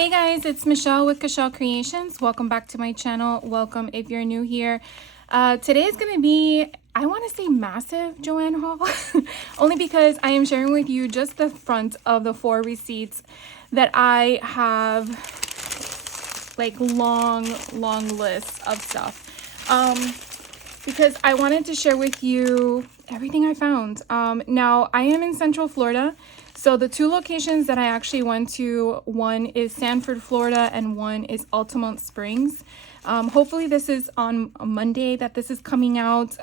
Hey guys, it's Michelle with Cashel Creations. Welcome back to my channel. Welcome if you're new here. Today is going to be, I want to say massive Joann haul, only because I am sharing with you just the front of the 4 receipts that I have, like long lists of stuff. Because I wanted to share with you everything I found. Now I am in Central Florida. So the 2 locations that I actually went to, one is Sanford, Florida, and one is Altamont Springs. Hopefully this is on a Monday that this is coming out,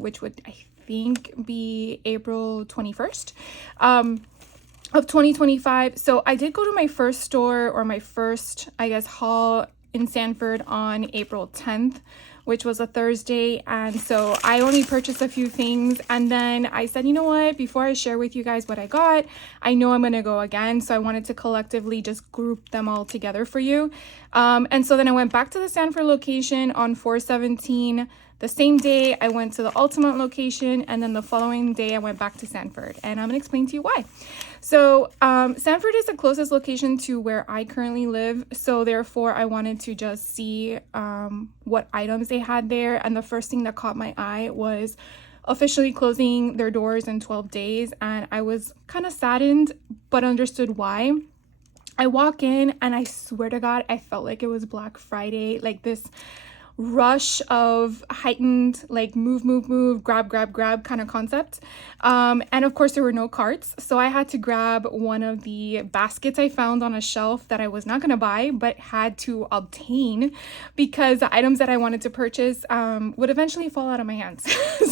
which would, I think, be April 21st of 2025. So I did go to my first store, or my first, I guess, haul in Sanford on April 10th. Which was a Thursday, and so I only purchased a few things, and then I said, you know what, before I share with you guys what I got, I know I'm gonna go again, so I wanted to collectively just group them all together for you. And so then I went back to the Sanford location on 4/17. The same day I went to the Altamont location, and then the following day I went back to Sanford, and I'm gonna explain to you why. So Sanford is the closest location to where I currently live, so therefore I wanted to just see what items they had there. And the first thing that caught my eye was officially closing their doors in 12 days, and I was kind of saddened but understood why. I walk in and I swear to God, I felt like it was Black Friday, like this rush of heightened, like move, grab kind of concept. And of course there were no carts, so I had to grab one of the baskets I found on a shelf that I was not going to buy but had to obtain because the items that I wanted to purchase would eventually fall out of my hands.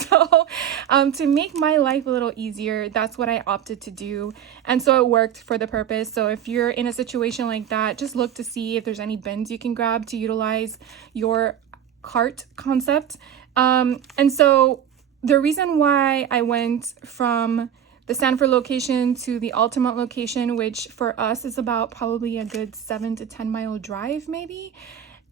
So to make my life a little easier, that's what I opted to do, and so it worked for the purpose. So if you're in a situation like that, just look to see if there's any bins you can grab to utilize your cart concept. And so the reason why I went from the Sanford location to the Altamont location, which for us is about probably a good 7 to 10 mile drive maybe,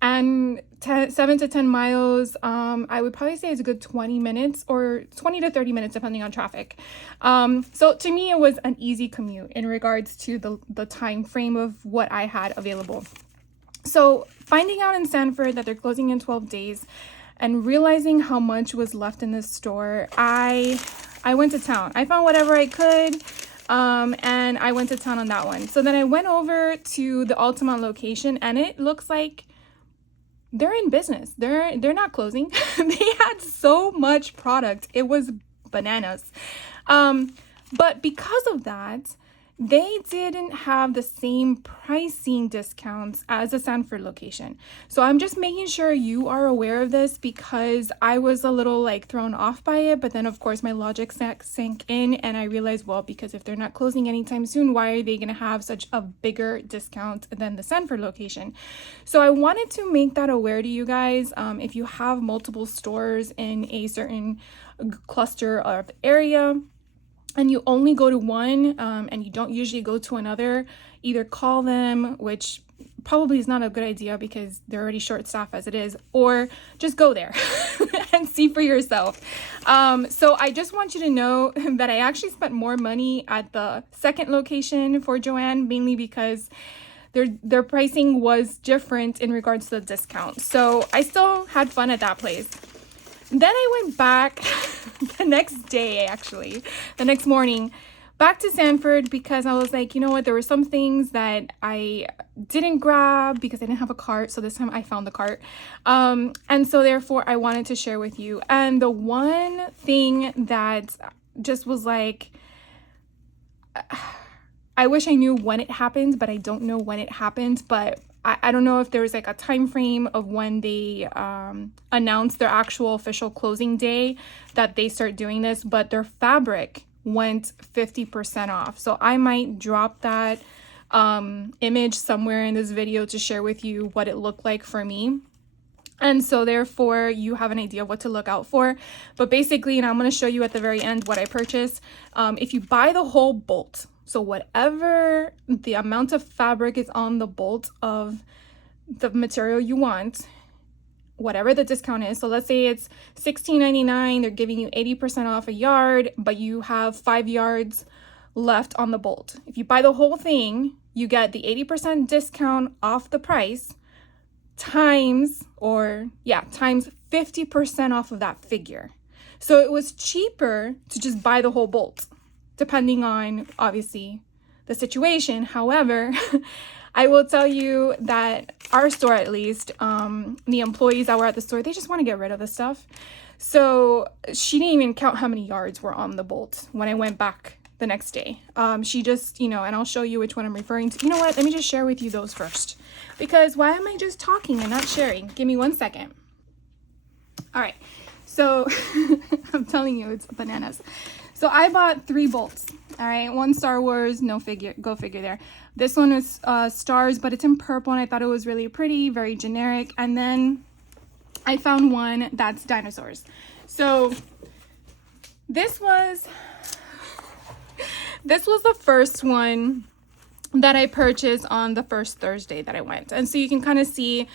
and 7 to 10 miles, I would probably say it's a good 20 minutes or 20 to 30 minutes depending on traffic. So to me it was an easy commute in regards to the time frame of what I had available. So finding out in Sanford that they're closing in 12 days and realizing how much was left in this store, I went to town. I found whatever I could, and I went to town on that one. So then I went over to the Altamont location, and it looks like they're in business. They're not closing. They had so much product. It was bananas. But because of that, they didn't have the same pricing discounts as the Sanford location. So I'm just making sure you are aware of this because I was a little like thrown off by it. But then of course my logic sank in and I realized, well, because if they're not closing anytime soon, why are they going to have such a bigger discount than the Sanford location? So I wanted to make that aware to you guys. If you have multiple stores in a certain cluster of area, and you only go to one and you don't usually go to another, either call them, which probably is not a good idea because they're already short staffed as it is, or just go there and see for yourself. So I just want you to know that I actually spent more money at the second location for Joann, mainly because their pricing was different in regards to the discount. So I still had fun at that place. Then I went back the next day, actually, the next morning, back to Sanford because I was like, you know what, there were some things that I didn't grab because I didn't have a cart. So this time I found the cart. And so therefore I wanted to share with you. And the one thing that just was like, I wish I knew when it happened, but I don't know when it happened. But I don't know if there was like a time frame of when they announced their actual official closing day that they start doing this, but their fabric went 50% off. So I might drop that image somewhere in this video to share with you what it looked like for me. And so therefore you have an idea of what to look out for. But basically, and I'm going to show you at the very end what I purchased. If you buy the whole bolt, so whatever the amount of fabric is on the bolt of the material you want, whatever the discount is. So let's say it's $16.99, they're giving you 80% off a yard, but you have 5 yards left on the bolt. If you buy the whole thing, you get the 80% discount off the price times 50% off of that figure. So it was cheaper to just buy the whole bolt, depending on obviously the situation. However, I will tell you that our store, at least, the employees that were at the store, they just want to get rid of the stuff. So she didn't even count how many yards were on the bolt when I went back the next day. She just, and I'll show you which one I'm referring to. You know what? Let me just share with you those first, because why am I just talking and not sharing? Give me 1 second. All right. So I'm telling you, it's bananas. So I bought 3 bolts. All right. One Star Wars, no figure, go figure there. This one is stars, but it's in purple, and I thought it was really pretty, very generic. And then I found one that's dinosaurs. So this was the first one that I purchased on the first Thursday that I went. And so you can kind of see,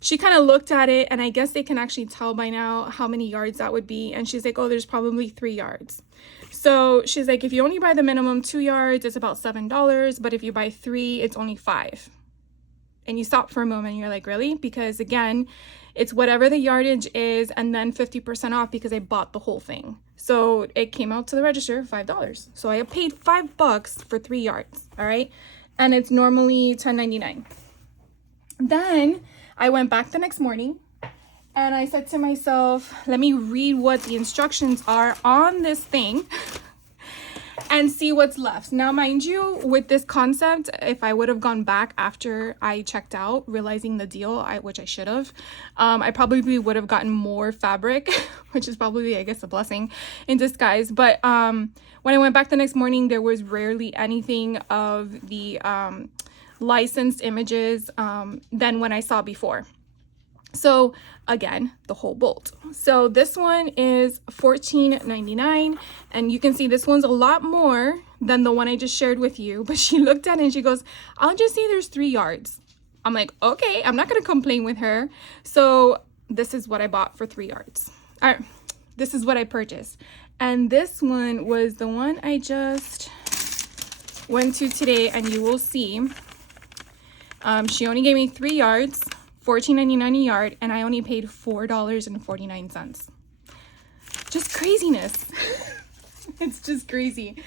she kind of looked at it, and I guess they can actually tell by now how many yards that would be. And she's like, oh, there's probably 3 yards. So she's like, if you only buy the minimum 2 yards, it's about $7. But if you buy 3, it's only 5. And you stop for a moment and you're like, really? Because again, it's whatever the yardage is and then 50% off because I bought the whole thing. So it came out to the register $5. So I paid $5 for 3 yards. All right. And it's normally $10.99. Then I went back the next morning and I said to myself, let me read what the instructions are on this thing and see what's left. Now, mind you, with this concept, if I would have gone back after I checked out, realizing the deal, which I should have, I probably would have gotten more fabric, which is probably, I guess, a blessing in disguise. But when I went back the next morning, there was rarely anything of the licensed images than when I saw before. So again, the whole bolt. So this one is $14.99, and you can see this one's a lot more than the one I just shared with you. But she looked at it and she goes, I'll just say there's 3 yards. I'm like, okay, I'm not gonna complain with her. So this is what I bought for 3 yards. All right, this is what I purchased. And this one was the one I just went to today, and you will see she only gave me 3 yards, $14.99 a yard, and I only paid $4.49. Just craziness. It's just crazy.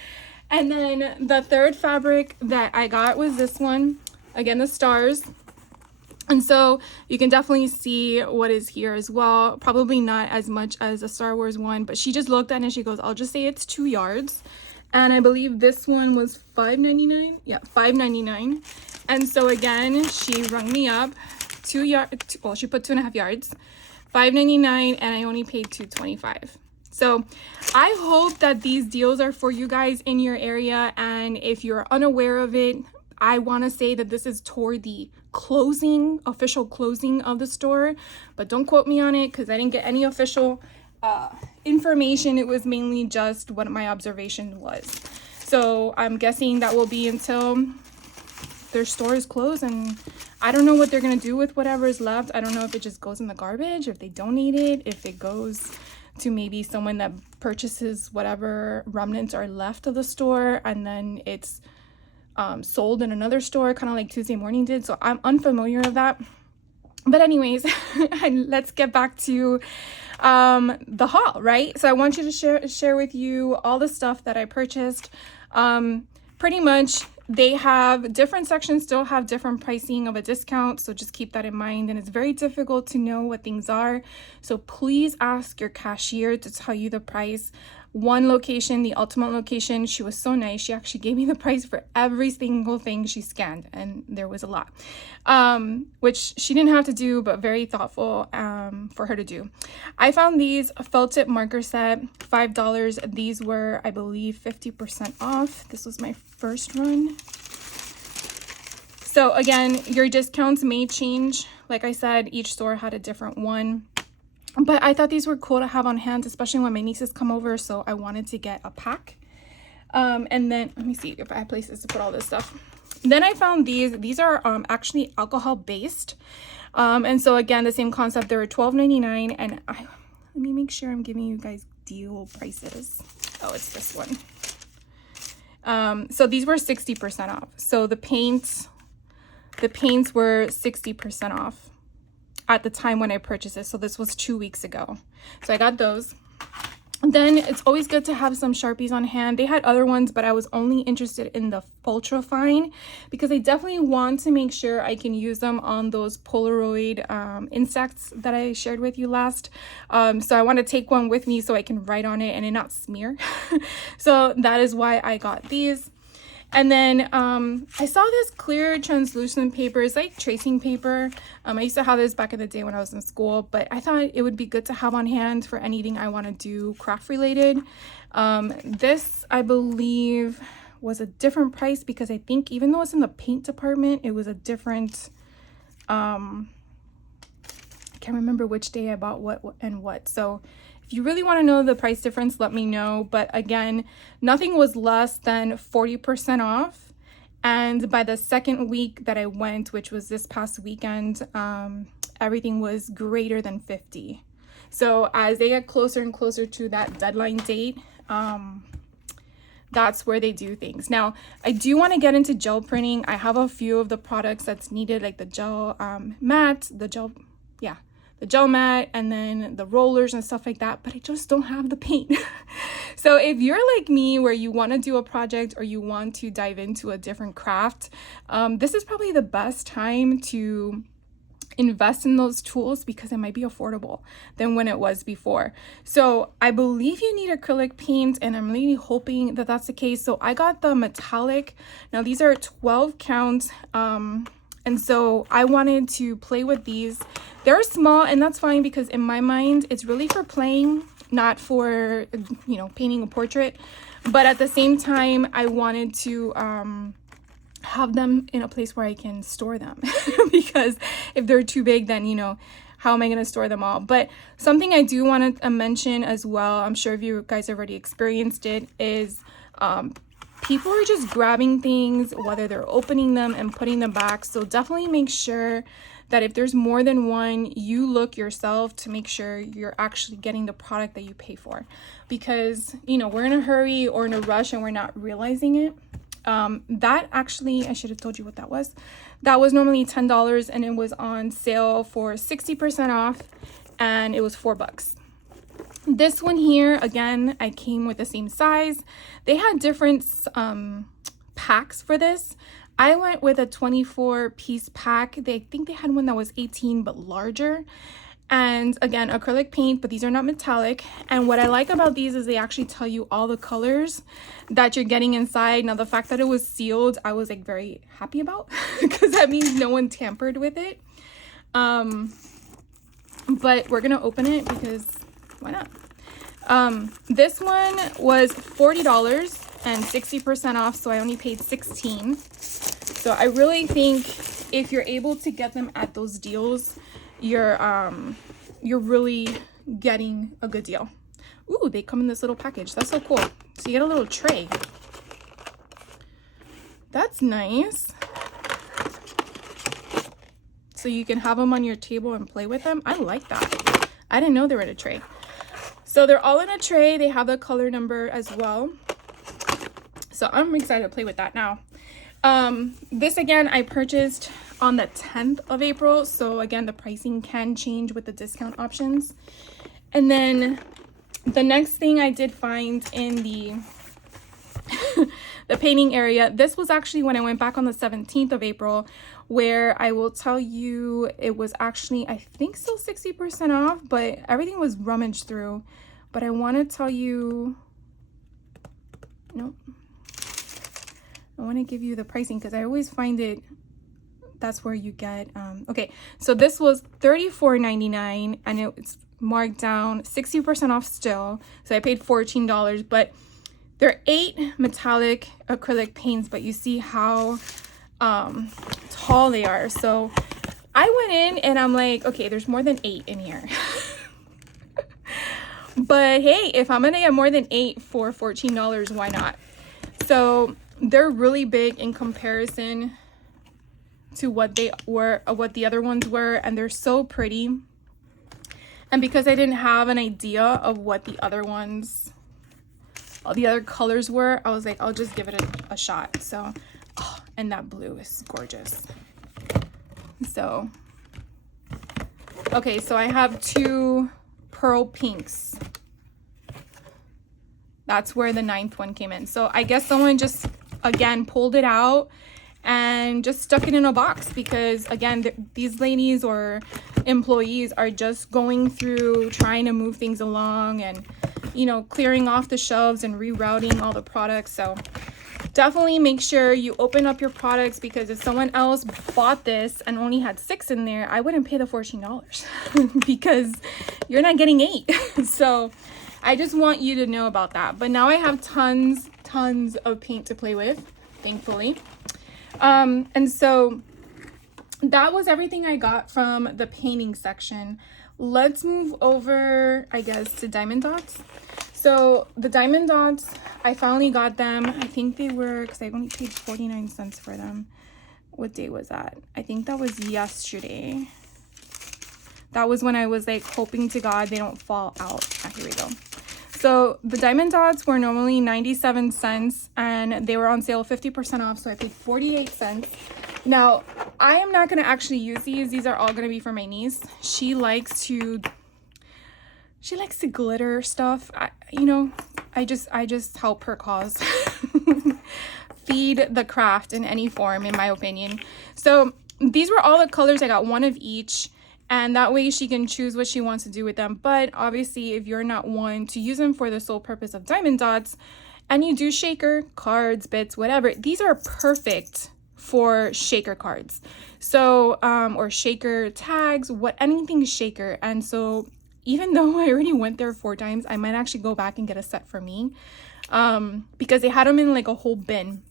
And then the third fabric that I got was this one, again, the stars. And so you can definitely see what is here as well. Probably not as much as the Star Wars one, but she just looked at it and she goes, I'll just say it's 2 yards. And I believe this one was $5.99. Yeah, $5.99. And so again, she rung me up. 2 yards, well, she put 2.5 yards, $5.99, and I only paid $2.25. So I hope that these deals are for you guys in your area, and if you're unaware of it, I want to say that this is toward the official closing of the store, but don't quote me on it because I didn't get any official information. It was mainly just what my observation was. So I'm guessing that will be until their store is closed, and I don't know what they're gonna do with whatever is left. I don't know if it just goes in the garbage, if they donate it, if it goes to maybe someone that purchases whatever remnants are left of the store, and then it's sold in another store, kind of like Tuesday Morning did. So I'm unfamiliar of that. But anyways, let's get back to the haul, right? So I want you to share with you all the stuff that I purchased. Pretty much they have different sections, still have different pricing of a discount. So just keep that in mind. And it's very difficult to know what things are. So please ask your cashier to tell you the price. One location, the ultimate location, she was so nice. She actually gave me the price for every single thing she scanned, and there was a lot, which she didn't have to do, but very thoughtful for her to do. I found these felt tip marker set, $5. These were, I believe, 50% off. This was my first run. So again, your discounts may change. Like I said, each store had a different one. But I thought these were cool to have on hand, especially when my nieces come over. So I wanted to get a pack. And then, let me see if I have places to put all this stuff. Then I found these. These are actually alcohol based. And so again, the same concept. They were $12.99. And let me make sure I'm giving you guys deal prices. Oh, it's this one. So these were 60% off. So the paints were 60% off at the time when I purchased it. So this was 2 weeks ago. So I got those. Then it's always good to have some Sharpies on hand. They had other ones, but I was only interested in the ultra fine because I definitely want to make sure I can use them on those Polaroid insects that I shared with you last. So I want to take one with me so I can write on it and it not smear. So that is why I got these. And then I saw this clear translucent paper. It's like tracing paper. I used to have this back in the day when I was in school, but I thought it would be good to have on hand for anything I want to do craft related. This, I believe, was a different price because I think even though it's in the paint department, it was a different, I can't remember which day I bought what and what. So if you really want to know the price difference, let me know. But again, nothing was less than 40% off. And by the second week that I went, which was this past weekend, everything was greater than 50. So as they get closer and closer to that deadline date, that's where they do things. Now, I do want to get into gel printing. I have a few of the products that's needed, like the gel mat, the gel mat, and then the rollers and stuff like that, but I just don't have the paint. So if you're like me where you want to do a project or you want to dive into a different craft, this is probably the best time to invest in those tools because it might be affordable than when it was before. So I believe you need acrylic paint, and I'm really hoping that that's the case. So I got the metallic. Now these are 12 count, and so I wanted to play with these. They're small, and that's fine because in my mind, it's really for playing, not for, you know, painting a portrait. But at the same time, I wanted to have them in a place where I can store them because if they're too big, then, you know, how am I going to store them all? But something I do want to mention as well, I'm sure if you guys already experienced it, is people are just grabbing things, whether they're opening them and putting them back. So definitely make sure that if there's more than one, you look yourself to make sure you're actually getting the product that you pay for. Because, you know, we're in a hurry or in a rush and we're not realizing it. That actually, I should have told you what that was. That was normally $10 and it was on sale for 60% off and it was $4. This one here, again, I came with the same size. They had different packs for this. I went with a 24-piece pack. I think they had one that was 18 but larger. And again, acrylic paint, but these are not metallic. And what I like about these is they actually tell you all the colors that you're getting inside. Now, the fact that it was sealed, I was like very happy about because that means no one tampered with it. But we're gonna open it because why not? This one was $40 and 60% off, so I only paid $16. So I really think if you're able to get them at those deals, you're really getting a good deal. Ooh, they come in this little package. That's so cool. So you get a little tray. That's nice. So you can have them on your table and play with them. I like that. I didn't know they were in a tray. So they're all in a tray. They have the color number as well. So I'm excited to play with that now. This again, I purchased on the 10th of April. So again, the pricing can change with the discount options. And then the next thing I did find in the the painting area, this was actually when I went back on the 17th of April, where I will tell you it was actually, I think, still 60% off, but everything was rummaged through. But I want to tell you, nope, I want to give you the pricing because I always find it, that's where you get, okay, so this was $34.99 and it's marked down 60% off still. So I paid $14, but they're 8 metallic acrylic paints, but you see how tall they are. So I went in and I'm like, okay, there's more than 8 in here. But hey, if I'm gonna get more than 8 for $14, why not? So they're really big in comparison to what they were, what the other ones were, and they're so pretty. And because I didn't have an idea of what the other ones all the other colors were, I was like, I'll just give it a shot. So, oh, and that blue is gorgeous. So, okay, so I have 2 pearl pinks. That's where the 9th one came in. So I guess someone just, again, pulled it out and just stuck it in a box because, again, these ladies or employees are just going through trying to move things along and, you know, clearing off the shelves and rerouting all the products. So definitely make sure you open up your products, because if someone else bought this and only had 6 in there, I wouldn't pay the $14 because you're not getting 8. So I just want you to know about that. But now I have tons of paint to play with, thankfully. And so that was everything I got from the painting section. Let's move over, I guess, to diamond dots. So the diamond dots, I finally got them. I think they were, because I only paid 49 cents for them. What day was that? I think that was yesterday. That was when I was like hoping to God they don't fall out. Ah, here we go. So the diamond dots were normally 97 cents and they were on sale 50% off. So I paid 48 cents. Now, I am not going to actually use these. These are all going to be for my niece. She likes to glitter stuff. I just help her cause. Feed the craft in any form, in my opinion. So these were all the colors. I got 1 of each. And that way she can choose what she wants to do with them. But obviously, if you're not one to use them for the sole purpose of diamond dots, and you do shaker, cards, bits, whatever, these are perfect for shaker cards. So, or shaker tags, anything shaker. And so even though I already went there 4 times, I might actually go back and get a set for me, because they had them in like a whole bin.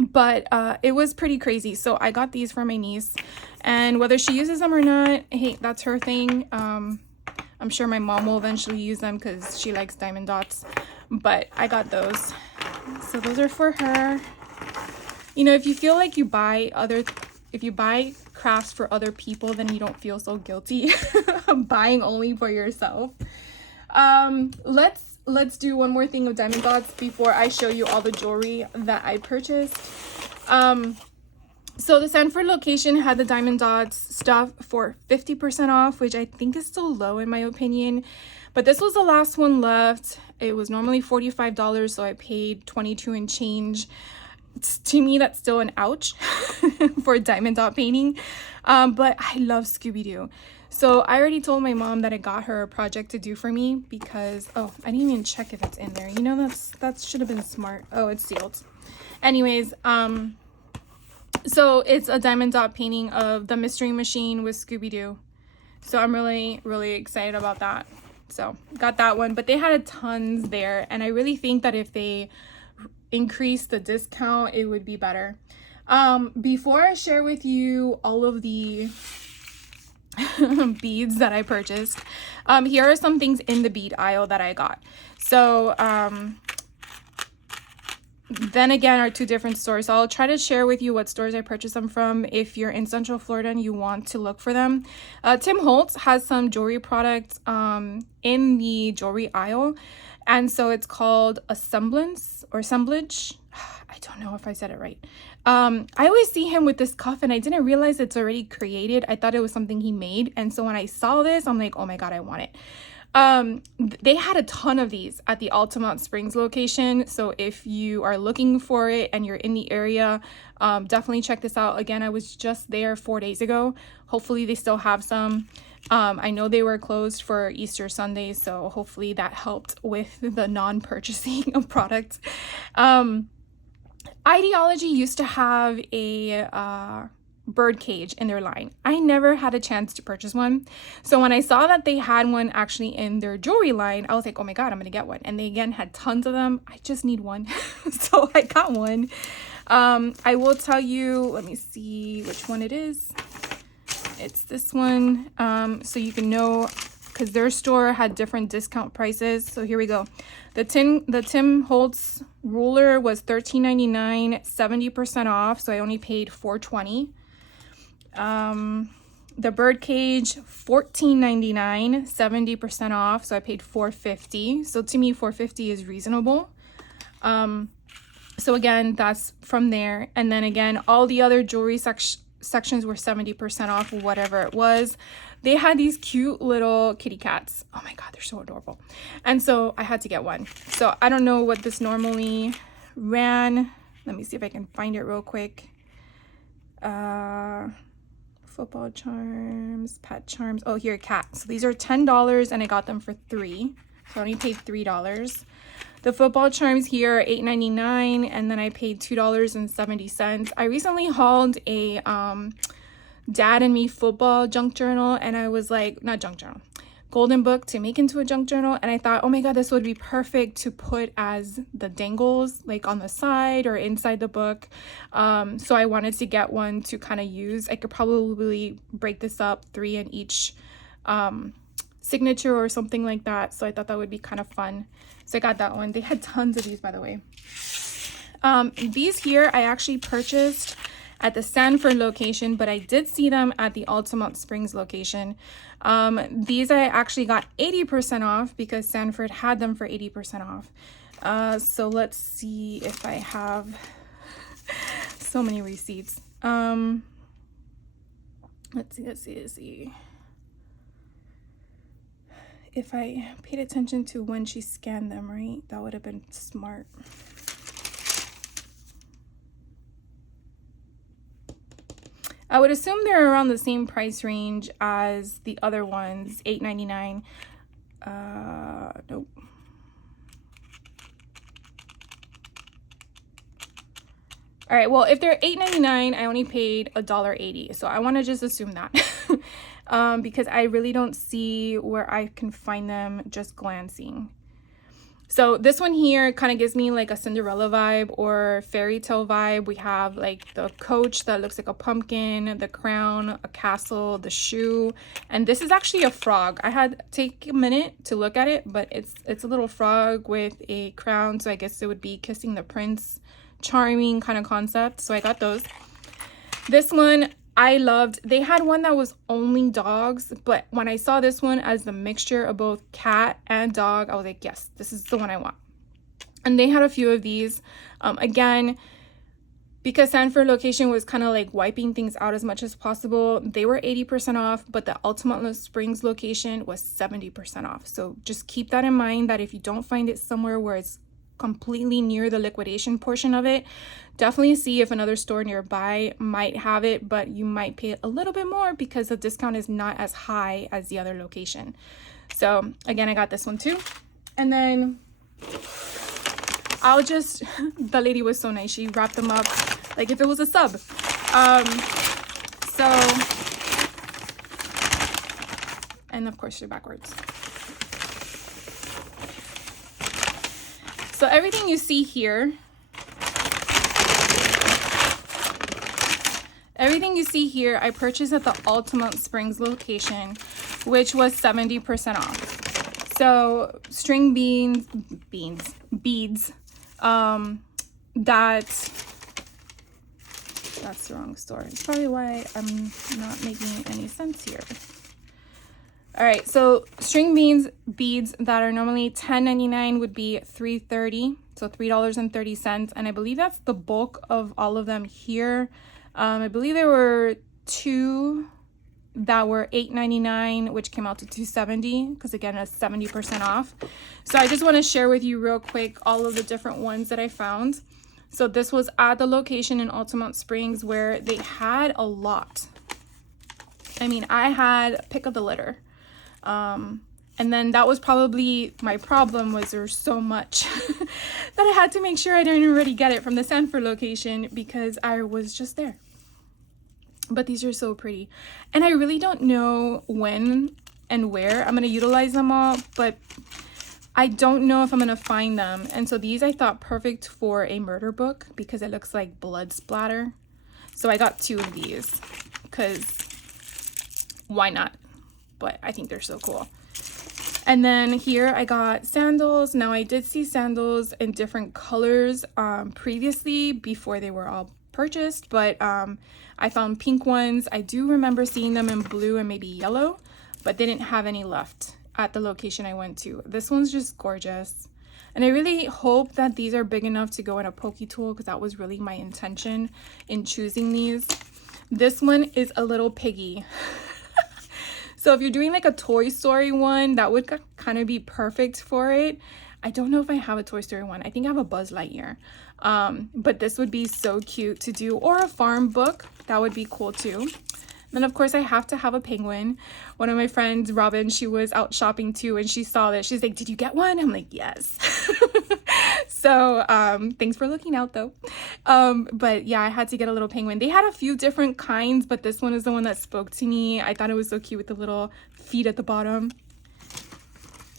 But it was pretty crazy. So I got these for my niece, and whether she uses them or not, hey, that's her thing. I'm sure my mom will eventually use them because she likes diamond dots, but I got those. So those are for her. You know, if you feel like if you buy crafts for other people, then you don't feel so guilty buying only for yourself. Let's do one more thing of diamond dots before I show you all the jewelry that I purchased. So the Sanford location had the diamond dots stuff for 50% off, which I think is still low in my opinion. But this was the last one left. It was normally $45, so I paid 22 and change. To me, that's still an ouch for diamond dot painting. But I love Scooby-Doo. So I already told my mom that I got her a project to do for me because, oh, I didn't even check if it's in there. You know, that should have been smart. Oh, it's sealed. Anyways, so it's a diamond dot painting of the Mystery Machine with Scooby-Doo. So I'm really, really excited about that. So got that one, but they had tons there. And I really think that if they increase the discount, it would be better. Before I share with you all of the beads that I purchased, here are some things in the bead aisle that I got. So then again, are 2 different stores. So I'll try to share with you what stores I purchased them from if you're in Central Florida and you want to look for them. Tim Holtz has some jewelry products in the jewelry aisle, and so it's called Assemblance or Assemblage. I don't know if I said it right. I always see him with this cuff and I didn't realize it's already created. I thought it was something he made. And so when I saw this, I'm like, oh my God, I want it. They had a ton of these at the Altamont Springs location. So if you are looking for it and you're in the area, definitely check this out. Again, I was just there 4 days ago. Hopefully they still have some. I know they were closed for Easter Sunday, so hopefully that helped with the non-purchasing of products. Ideology used to have a bird cage in their line. I never had a chance to purchase one. So when I saw that they had one actually in their jewelry line, I was like, oh my God, I'm gonna get one. And they again had tons of them. I just need one. So I got one. I will tell you, let me see which one it is. It's this one. So you can know, because their store had different discount prices. So here we go. The Tim Holtz ruler was $13.99, 70% off. So I only paid $4.20. The bird cage, $14.99, 70% off. So I paid $4.50. So to me, $4.50 is reasonable. So again, that's from there. And then again, all the other jewelry sections were 70% off, whatever it was. They had these cute little kitty cats. Oh my God, they're so adorable. And so I had to get one. So I don't know what this normally ran. Let me see if I can find it real quick. Football charms, pet charms. Oh, here, cat. So these are $10 and I got them for $3. So I only paid $3. The football charms here are $8.99 and then I paid $2.70. I recently hauled a Dad and Me football junk journal, and I was like, not junk journal, golden book to make into a junk journal, and I thought, oh my God, this would be perfect to put as the dangles, like on the side or inside the book. So I wanted to get one to kind of use. I could probably break this up 3 in each signature or something like that. So I thought that would be kind of fun. So I got that one. They had tons of these, by the way. These here I actually purchased at the Sanford location, but I did see them at the Altamont Springs location. These I actually got 80% off because Sanford had them for 80% off. So let's see if I have so many receipts. Let's see. If I paid attention to when she scanned them, right? That would have been smart. I would assume they're around the same price range as the other ones, $8.99. Nope. All right, well, if they're $8.99, I only paid $1.80. So I want to just assume that. Because I really don't see where I can find them just glancing. So this one here kind of gives me like a Cinderella vibe or fairy tale vibe. We have like the coach that looks like a pumpkin, the crown, a castle, the shoe, and this is actually a frog. I had to take a minute to look at it, but it's a little frog with a crown, so I guess it would be kissing the prince, charming kind of concept. So I got those. This one I loved. They had one that was only dogs, but when I saw this one as the mixture of both cat and dog, I was like, yes, this is the one I want. And they had a few of these. Again, because Sanford location was kind of like wiping things out as much as possible, they were 80% off, but the Altamont Springs location was 70% off. So just keep that in mind, that if you don't find it somewhere where it's completely near the liquidation portion of it, definitely see if another store nearby might have it, but you might pay a little bit more because the discount is not as high as the other location. So again, I got this one too. And then the lady was so nice, she wrapped them up like if it was a sub. And of course they're backwards. So everything you see here, I purchased at the Altamont Springs location, which was 70% off. So string beads, that's the wrong store. It's probably why I'm not making any sense here. All right, so string beads that are normally $10.99 would be $3.30, so $3.30, and I believe that's the bulk of all of them here. I believe there were 2 that were $8.99, which came out to $2.70, because again, it's 70% off. So I just want to share with you real quick all of the different ones that I found. So this was at the location in Altamont Springs where they had a lot. I mean, I had pick of the litter. And then that was probably my problem, was there's so much that I had to make sure I didn't already get it from the Sanford location because I was just there. But these are so pretty. And I really don't know when and where I'm going to utilize them all, but I don't know if I'm going to find them. And so these I thought perfect for a murder book because it looks like blood splatter. So I got 2 of these because why not? But I think they're so cool. And then here I got sandals. Now I did see sandals in different colors previously before they were all purchased, but I found pink ones. I do remember seeing them in blue and maybe yellow, but they didn't have any left at the location I went to. This one's just gorgeous. And I really hope that these are big enough to go in a pokey tool, because that was really my intention in choosing these. This one is a little piggy. So if you're doing like a Toy Story one, that would kind of be perfect for it. I don't know if I have a Toy Story one. I think I have a Buzz Lightyear. But this would be so cute to do, or a farm book. That would be cool too. Then of course I have to have a penguin. One of my friends, Robin, she was out shopping too, and she saw this. She's like, "Did you get one?" I'm like, "Yes." So thanks for looking out though. But yeah, I had to get a little penguin. They had a few different kinds, but this one is the one that spoke to me. I thought it was so cute with the little feet at the bottom.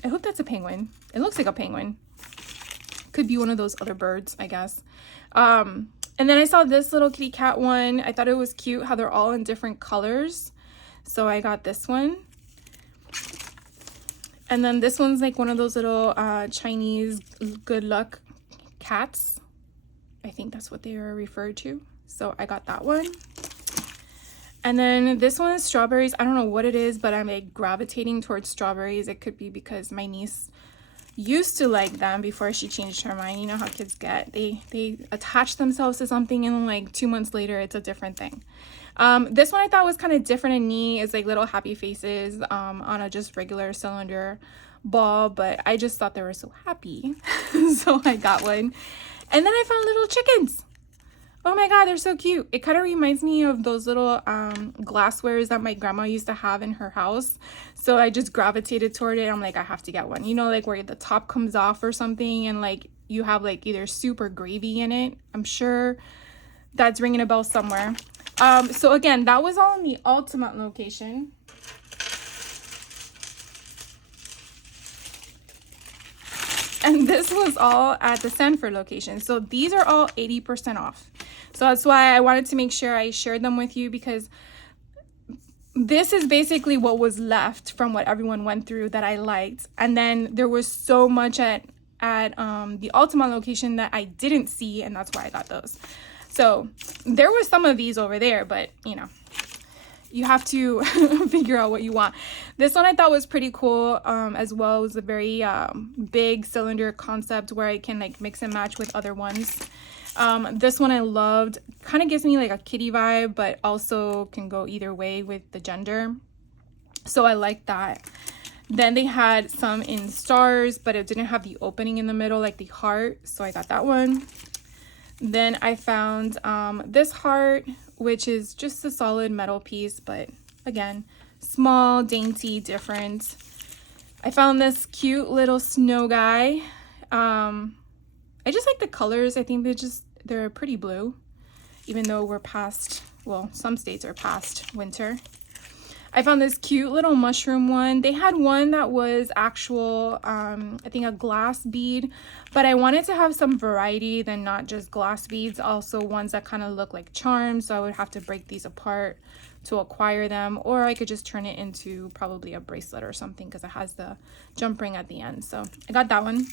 I hope that's a penguin. It looks like a penguin. Could be one of those other birds, I guess. And then I saw this little kitty cat one. I thought it was cute how they're all in different colors. So I got this one. And then this one's like one of those little Chinese good luck cats. I think that's what they are referred to. So I got that one. And then this one is strawberries. I don't know what it is, but I'm like gravitating towards strawberries. It could be because my niece used to like them before she changed her mind. You know how kids get. They attach themselves to something, and then like 2 months later it's a different thing. This one I thought was kind of different and neat. It's like little happy faces on a just regular cylinder ball, but I just thought they were so happy. So I got one. And then I found little chickens. Oh my god, they're so cute. It kind of reminds me of those little glasswares that my grandma used to have in her house. So I just gravitated toward it. I'm like, I have to get one. You know, like where the top comes off or something, and like you have like either soup or gravy in it. I'm sure that's ringing a bell somewhere. So again, that was all in the Ultimate location. And this was all at the Sanford location. So these are all 80% off. So that's why I wanted to make sure I shared them with you, because this is basically what was left from what everyone went through that I liked. And then there was so much at the Ultimate location that I didn't see, and that's why I got those. So there were some of these over there, but you know, you have to figure out what you want. This one I thought was pretty cool as well. It was a very big cylinder concept where I can like mix and match with other ones. This one I loved. Kind of gives me like a kitty vibe, but also can go either way with the gender. So I like that. Then they had some in stars, but it didn't have the opening in the middle like the heart. So I got that one. Then I found this heart, which is just a solid metal piece, but again, small, dainty, different. I found this cute little snow guy. I just like the colors. I think they're pretty blue, even though we're past, well, some states are past winter. I found this cute little mushroom one. They had one that was actual, I think a glass bead, but I wanted to have some variety than not just glass beads, also ones that kind of look like charms. So I would have to break these apart to acquire them, or I could just turn it into probably a bracelet or something because it has the jump ring at the end. So I got that one.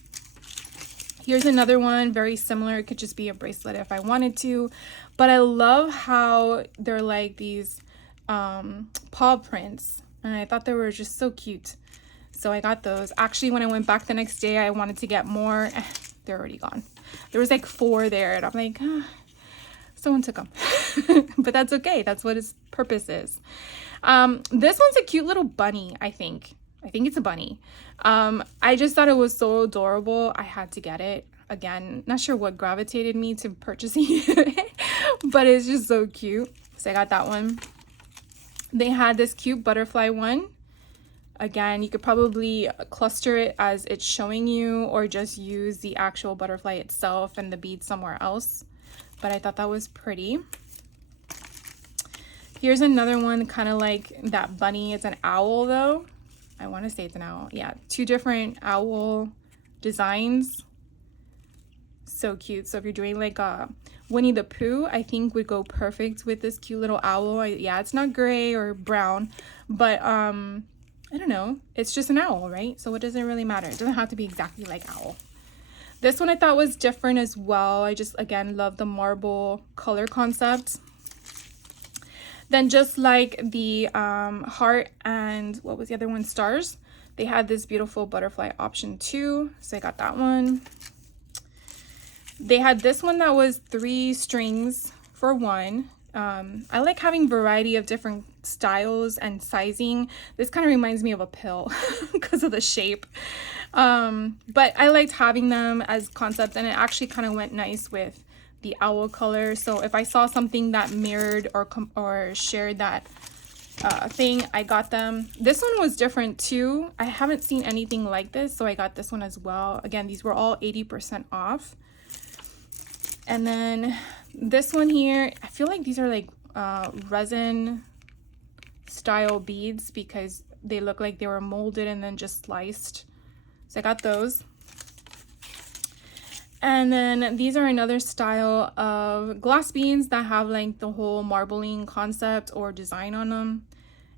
Here's another one, very similar. It could just be a bracelet if I wanted to, but I love how they're like these paw prints, and I thought they were just so cute. So I got those. Actually, when I went back the next day, I wanted to get more. They're already gone. There was like 4 there, and I'm like, someone took them. But that's okay. That's what its purpose is. This one's a cute little bunny, I think it's a bunny. I just thought it was so adorable. I had to get it. Again, not sure what gravitated me to purchasing it, but it's just so cute. So I got that one. They had this cute butterfly one. Again, you could probably cluster it as it's showing you, or just use the actual butterfly itself and the bead somewhere else. But I thought that was pretty. Here's another one, kind of like that bunny. It's an owl though. I want to say it's an owl. Yeah, 2 different owl designs. So cute. So if you're doing like a Winnie the Pooh, I think would go perfect with this cute little owl. Yeah, it's not gray or brown, but I don't know. It's just an owl, right? So what does it really matter? It doesn't have to be exactly like owl. This one I thought was different as well. I just, again, love the marble color concept. Then just like the heart and what was the other one? Stars. They had this beautiful butterfly option too, so I got that one. They had this one that was 3 strings for 1. I like having variety of different styles and sizing. This kind of reminds me of a pill because of the shape. But I liked having them as concepts, and it actually kind of went nice with the owl color. So if I saw something that mirrored or shared that thing, I got them. This one was different too. I haven't seen anything like this, so I got this one as well. Again, these were all 80% off. And then this one here, I feel like these are like resin style beads because they look like they were molded and then just sliced. So I got those. And then these are another style of glass beads that have like the whole marbling concept or design on them.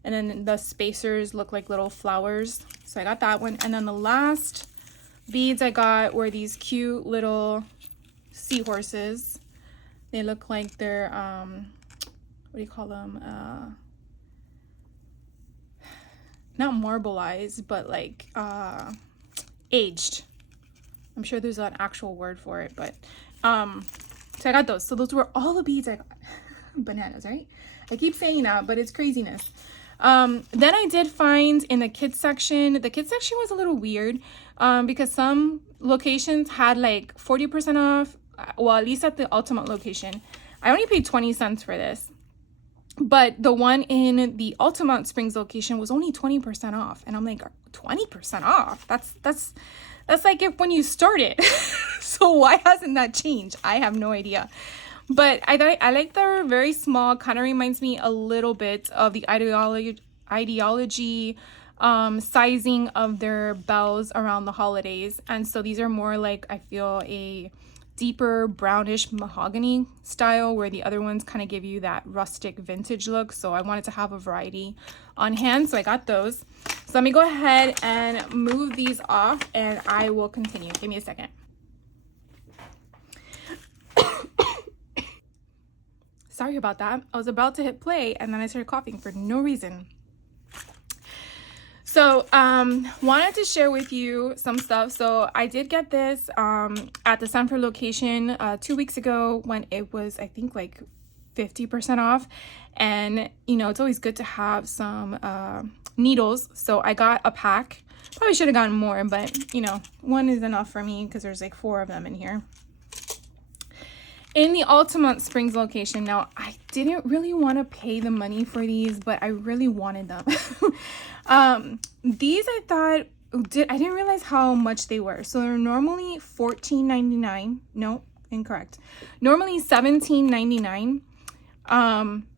And then the spacers look like little flowers. So I got that one. And then the last beads I got were these cute little seahorses. They look like they're, what do you call them? Not marbleized, but like aged. I'm sure there's an actual word for it, but so I got those. So those were all the beads I got. Bananas, right? I keep saying that, but it's craziness. Then I did find in the kids section, the kids section was a little weird because some locations had like 40% off. Well, at least at the Ultimate location. I only paid 20 cents for this. But the one in the Altamont Springs location was only 20% off. And I'm like, 20% off? That's like if when you started. So why hasn't that changed? I have no idea. But I like the very small, kind of reminds me a little bit of the ideology sizing of their bells around the holidays. And so these are more like, I feel, a deeper brownish mahogany style, where the other ones kind of give you that rustic vintage look. So I wanted to have a variety on hand, so I got those. So let me go ahead and move these off and I will continue. Give me a second. Sorry about that. I was about to hit play and then I started coughing for no reason. So wanted to share with you some stuff. So I did get this at the Sanford location 2 weeks ago when it was, I think, like 50% off. And, you know, it's always good to have some needles. So I got a pack. Probably should have gotten more, but, you know, one is enough for me because there's like 4 of them in here. In the Altamont Springs location, now I didn't really want to pay the money for these, but I really wanted them. These I thought, I didn't realize how much they were. So they're normally $14.99. No, incorrect. Normally $17.99.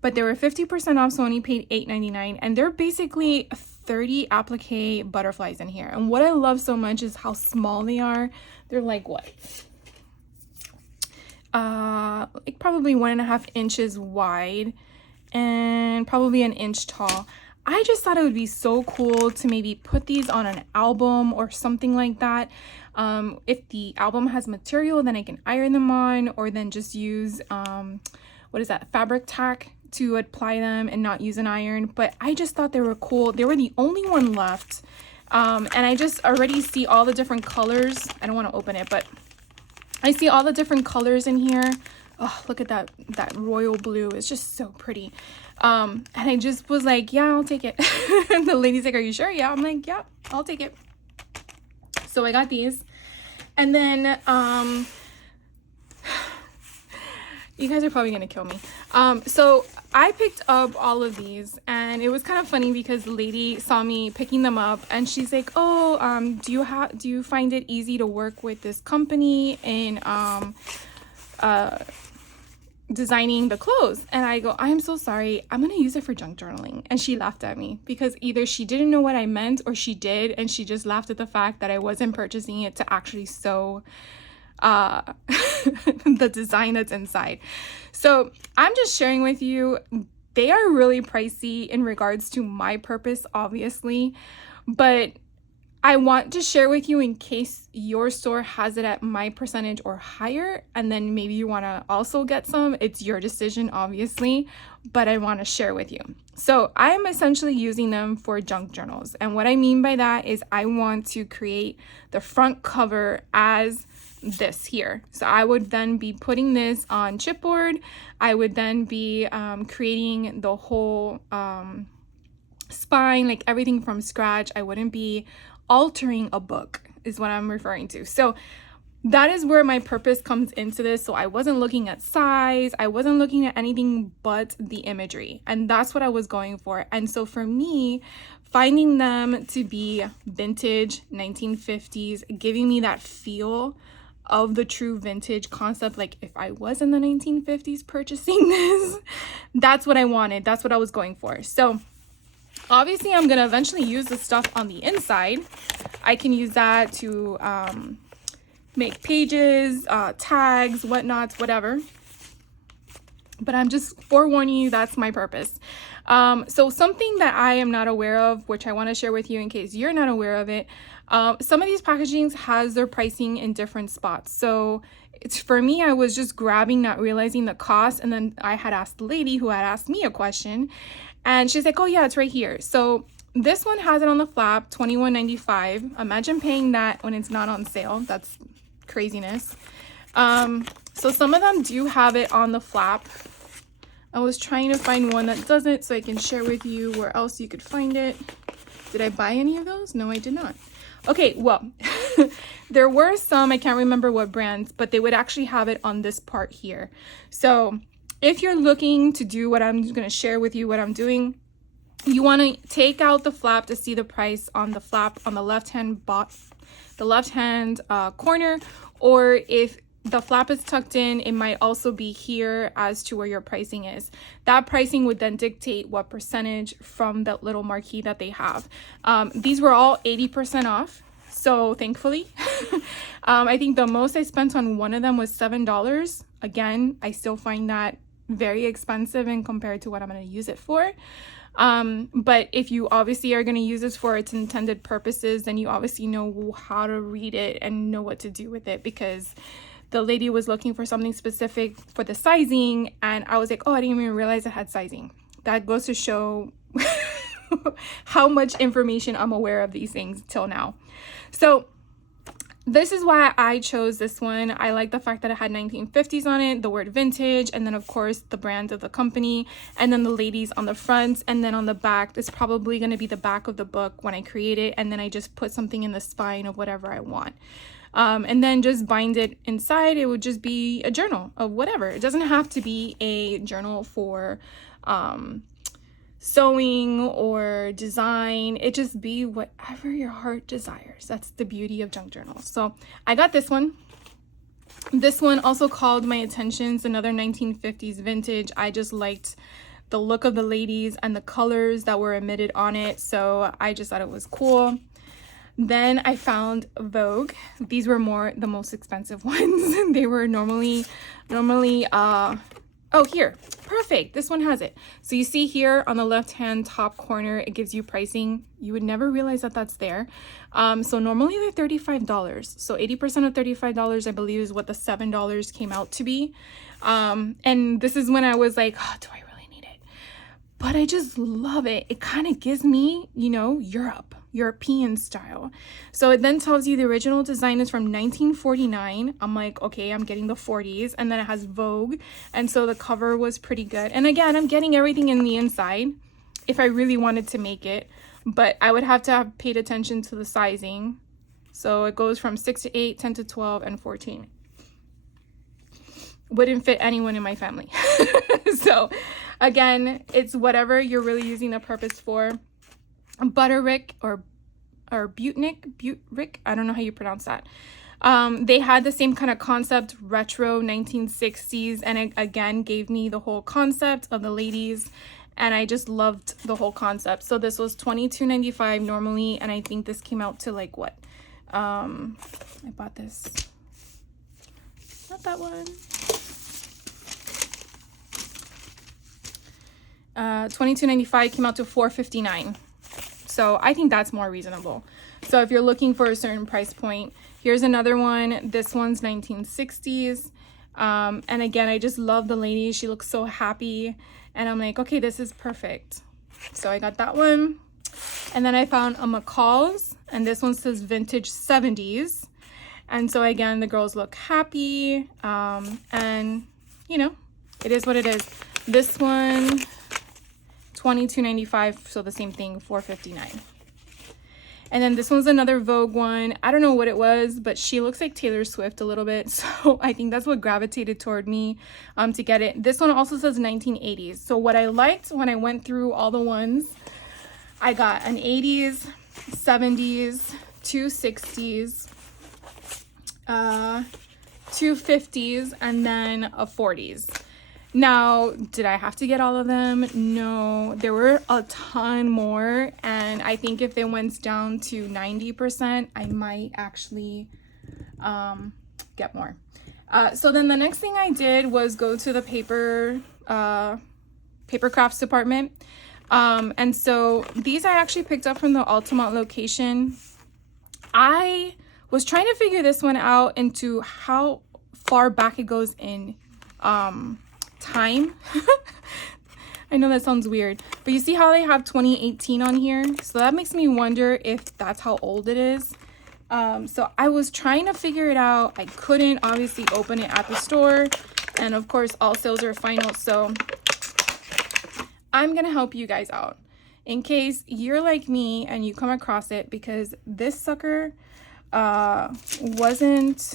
But they were 50% off, so I only paid $8.99. And they're basically 30 applique butterflies in here. And what I love so much is how small they are. They're like what? Like probably 1.5 inches wide and probably 1 inch tall. I just thought it would be so cool to maybe put these on an album or something like that. If the album has material, then I can iron them on, or then just use what is that, fabric tack to apply them and not use an iron. But I just thought they were cool. They were the only one left, and I just already see all the different colors. I don't want to open it, but I see all the different colors in here. Oh, look at that royal blue. It's just so pretty. And I just was like, yeah, I'll take it. And the lady's like, are you sure? Yeah. I'm like, yeah, I'll take it. So I got these. And then you guys are probably gonna kill me. So I picked up all of these, and it was kind of funny because the lady saw me picking them up, and she's like, "Oh, do you find it easy to work with this company in designing the clothes?" And I go, "I am so sorry. I'm gonna use it for junk journaling." And she laughed at me because either she didn't know what I meant or she did, and she just laughed at the fact that I wasn't purchasing it to actually sew the design that's inside. So I'm just sharing with you, they are really pricey in regards to my purpose, obviously, but I want to share with you in case your store has it at my percentage or higher, and then maybe you want to also get some. It's your decision, obviously, but I want to share with you. So I am essentially using them for junk journals. And what I mean by that is I want to create the front cover as this here. So I would then be putting this on chipboard. I would then be creating the whole spine, like everything from scratch. I wouldn't be altering a book is what I'm referring to. So that is where my purpose comes into this. So I wasn't looking at size, I wasn't looking at anything but the imagery, and that's what I was going for. And so for me, finding them to be vintage 1950s, giving me that feel of the true vintage concept, like if I was in the 1950s purchasing this, that's what I wanted, that's what I was going for. So obviously I'm gonna eventually use the stuff on the inside. I can use that to make pages, tags, whatnots, whatever. But I'm just forewarning you, that's my purpose. So something that I am not aware of, which I want to share with you in case you're not aware of it, some of these packagings has their pricing in different spots. So it's, for me, I was just grabbing, not realizing the cost, and then I had asked the lady who had asked me a question, and she's like, oh yeah, it's right here. So this one has it on the flap, $21.95. Imagine paying that when it's not on sale. That's craziness. So some of them do have it on the flap. I was trying to find one that doesn't so I can share with you where else you could find it. Did I buy any of those? No, I did not. Okay, well, there were some, I can't remember what brands, but they would actually have it on this part here. So if you're looking to do what I'm going to share with you, what I'm doing, you want to take out the flap to see the price on the flap on the left-hand corner, or if the flap is tucked in, it might also be here as to where your pricing is. That pricing would then dictate what percentage from that little marquee that they have. These were all 80% off, so thankfully. I think the most I spent on one of them was $7. Again, I still find that very expensive in compared to what I'm going to use it for. But if you obviously are going to use this for its intended purposes, then you obviously know how to read it and know what to do with it, because the lady was looking for something specific for the sizing, and I was like, oh, I didn't even realize it had sizing. That goes to show how much information I'm aware of these things till now. So this is why I chose this one. I like the fact that it had 1950s on it, the word vintage, and then of course the brand of the company, and then the ladies on the front, and then on the back, it's probably going to be the back of the book when I create it, and then I just put something in the spine of whatever I want. And then just bind it inside. It would just be a journal of whatever. It doesn't have to be a journal for sewing or design. It just be whatever your heart desires. That's the beauty of junk journals. So I got this one. This one also called my attention. It's another 1950s vintage. I just liked the look of the ladies and the colors that were emitted on it, so I just thought it was cool. Then I found Vogue. These were the most expensive ones. They were normally, oh, here, perfect. This one has it. So you see here on the left-hand top corner, it gives you pricing. You would never realize that that's there. So normally they're $35. So 80% of $35, I believe, is what the $7 came out to be. And this is when I was like, oh, do I really need it? But I just love it. It kind of gives me, you know, European style. So it then tells you the original design is from 1949. I'm like, okay, I'm getting the 40s, and then it has Vogue, and so the cover was pretty good. And again, I'm getting everything in the inside if I really wanted to make it, but I would have to have paid attention to the sizing. So it goes from 6 to 8, 10 to 12, and 14. Wouldn't fit anyone in my family. So again, it's whatever you're really using the purpose for. Butterick or Butterick, I don't know how you pronounce that. They had the same kind of concept, retro 1960s, and it again gave me the whole concept of the ladies, and I just loved the whole concept. So this was $22.95 normally, and I think this came out to like what? I bought this. Not that one. $22.95 came out to $4.59. So I think that's more reasonable. So if you're looking for a certain price point, here's another one. This one's 1960s. And again, I just love the lady. She looks so happy. And I'm like, okay, this is perfect. So I got that one. And then I found a McCall's, and this one says vintage 70s. And so again, the girls look happy. And you know, it is what it is. This one, $22.95, so the same thing, $4.59. And then this one's another Vogue one. I don't know what it was, but she looks like Taylor Swift a little bit. So I think that's what gravitated toward me to get it. This one also says 1980s. So what I liked when I went through all the ones, I got an 80s, 70s, two 60s, two 50s, and then a 40s. Now, did I have to get all of them? No, there were a ton more, and I think if it went down to 90%, I might actually get more. So then the next thing I did was go to the paper crafts department. And so these I actually picked up from the Altamont location. I was trying to figure this one out into how far back it goes in time. I know that sounds weird, but you see how they have 2018 on here? So that makes me wonder if that's how old it is. So I was trying to figure it out. I couldn't obviously open it at the store, and of course all sales are final, so I'm gonna help you guys out in case you're like me and you come across it, because this sucker wasn't,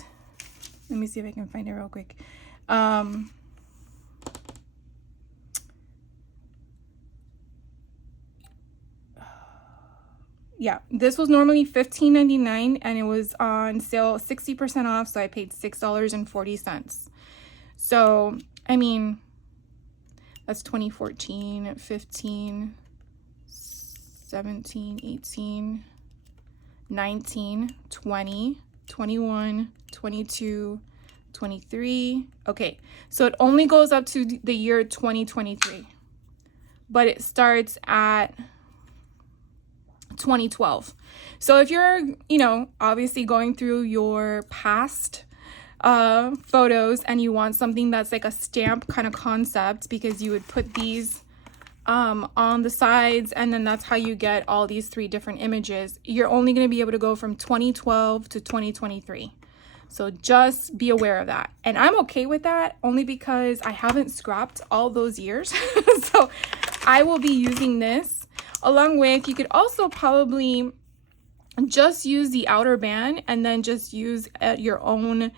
let me see if I can find it real quick. Yeah, this was normally $15.99 and it was on sale 60% off, so I paid $6.40. So I mean, that's 2014, 15, 17, 18, 19, 20, 21, 22, 23. Okay, so it only goes up to the year 2023, but it starts at 2012. So if you're, you know, obviously going through your past photos and you want something that's like a stamp kind of concept, because you would put these on the sides, and then that's how you get all these three different images. You're only going to be able to go from 2012 to 2023. So just be aware of that. And I'm okay with that only because I haven't scrapped all those years. So I will be using this along with, you could also probably just use the outer band and then just use your own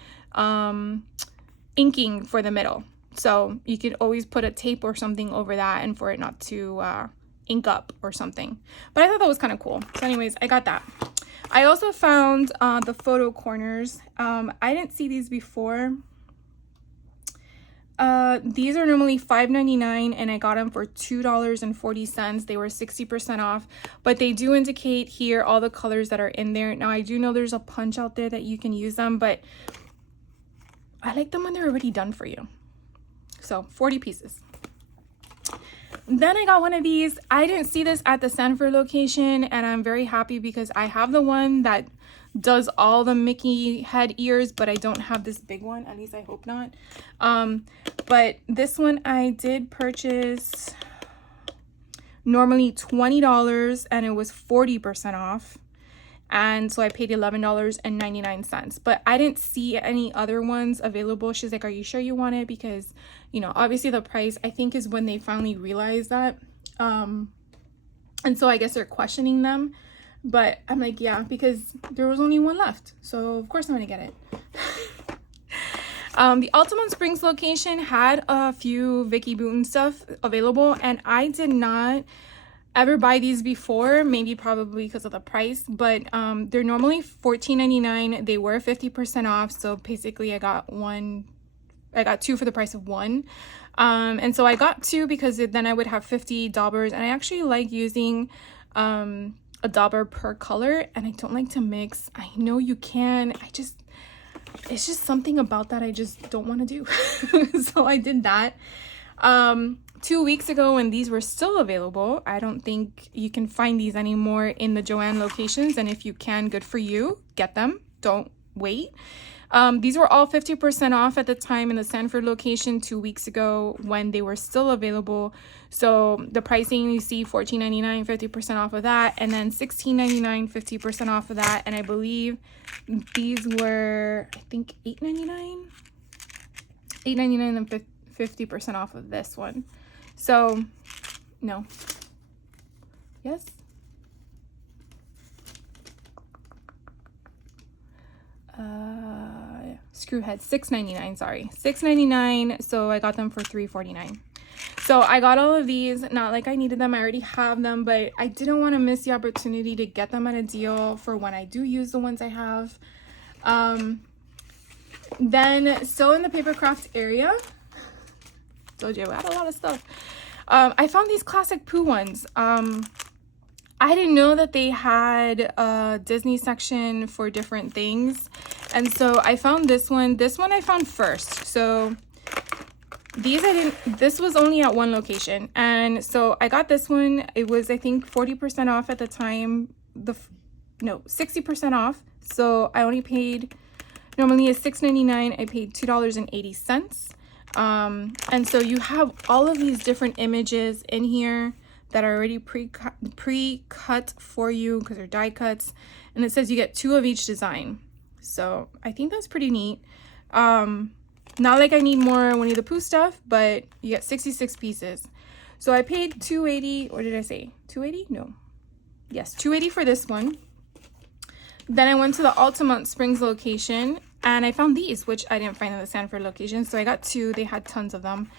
inking for the middle. So you could always put a tape or something over that and for it not to ink up or something. But I thought that was kind of cool. So anyways, I got that. I also found the photo corners. I didn't see these before. These are normally $5.99 and I got them for $2.40. They were 60% off, but they do indicate here all the colors that are in there. Now I do know there's a punch out there that you can use them, but I like them when they're already done for you. So 40 pieces. Then I got one of these. I didn't see this at the Sanford location, and I'm very happy because I have the one that does all the Mickey head ears, but I don't have this big one. At least I hope not. But this one I did purchase normally $20 and it was 40% off. And so I paid $11.99, but I didn't see any other ones available. She's like, are you sure you want it? Because, you know, obviously the price, I think, is when they finally realized that. And so I guess they're questioning them. But I'm like, yeah, because there was only one left. So of course I'm gonna get it. The Altamont Springs location had a few Vicky Booten stuff available, and I did not ever buy these before, maybe probably because of the price, but they're normally $14.99. They were 50% off, so basically I got two for the price of one. And so I got two because then I would have 50 daubers, and I actually like using a dauber per color, and I don't like to mix. I know you can, it's just something about that I just don't want to do. So I did that. 2 weeks ago when these were still available. I don't think you can find these anymore in the Joann locations, and if you can, good for you. Get them. Don't wait. These were all 50% off at the time in the Sanford location 2 weeks ago when they were still available. So the pricing you see, $14.99, 50% off of that, and then $16.99, 50% off of that. And I believe these were, I think, $8.99. $8.99 and 50% off of this one. So, no. Yes? Screwhead, $6.99, sorry. $6.99, so I got them for $3.49. So I got all of these, not like I needed them, I already have them, but I didn't want to miss the opportunity to get them at a deal for when I do use the ones I have. Then, still in the paper craft area, told you I had a lot of stuff. I found these classic Pooh ones. I didn't know that they had a Disney section for different things. And so I found this one. This one I found first. So these this was only at one location. And so I got this one. It was, I think, 40% off at the time. No, 60% off. So I only paid, normally it's $6.99. I paid $2.80. And so you have all of these different images in here that are already pre-cut for you because they're die cuts, and it says you get 2 of each design. So I think that's pretty neat. Not like I need more Winnie the Pooh stuff, but you get 66 pieces. So I paid $2.80, or did I say $2.80? No. Yes, $2.80 for this one. Then I went to the Altamont Springs location and I found these, which I didn't find in the Sanford location. So I got 2. They had tons of them.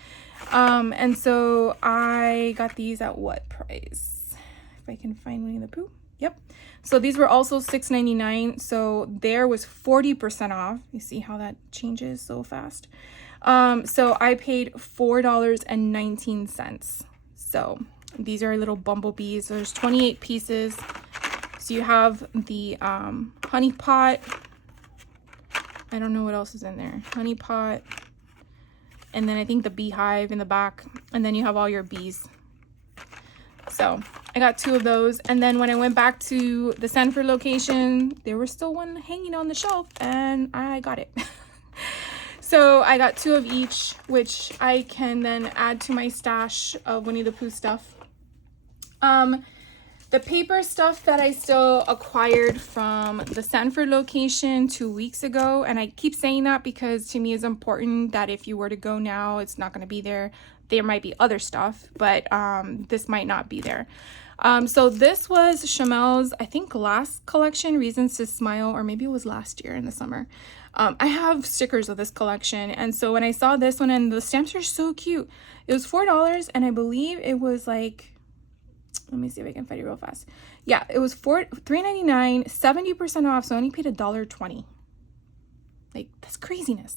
And so I got these at what price? If I can find Winnie the Pooh. Yep. So these were also $6.99. So there was 40% off. You see how that changes so fast. So I paid $4.19. So these are little bumblebees. There's 28 pieces. So you have the honey pot. I don't know what else is in there. Honey pot. And then I think the beehive in the back. And then you have all your bees. So I got 2 of those. And then when I went back to the Sanford location, there was still one hanging on the shelf and I got it. So I got 2 of each, which I can then add to my stash of Winnie the Pooh stuff. The paper stuff that I still acquired from the Sanford location 2 weeks ago, and I keep saying that because to me it's important that if you were to go now, it's not going to be there. There might be other stuff, but this might not be there. So this was Chamel's, I think, last collection, Reasons to Smile, or maybe it was last year in the summer. I have stickers of this collection, and so when I saw this one, and the stamps are so cute, it was $4, and I believe it was like, let me see if I can find it real fast. Yeah, it was $3.99, 70% off, so I only paid $1.20. Like, that's craziness.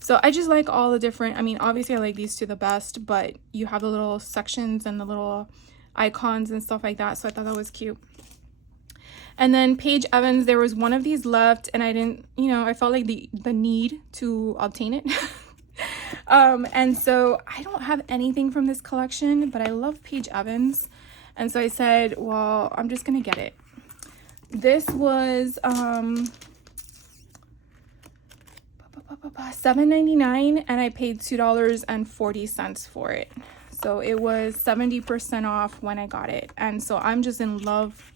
So I just like all the different, I mean, obviously I like these 2 the best, but you have the little sections and the little icons and stuff like that, so I thought that was cute. And then Paige Evans, there was one of these left, and I didn't, you know, I felt like the need to obtain it. And so I don't have anything from this collection, but I love Paige Evans. And so I said, well, I'm just going to get it. This was $7.99 and I paid $2.40 for it. So it was 70% off when I got it. And so I'm just in love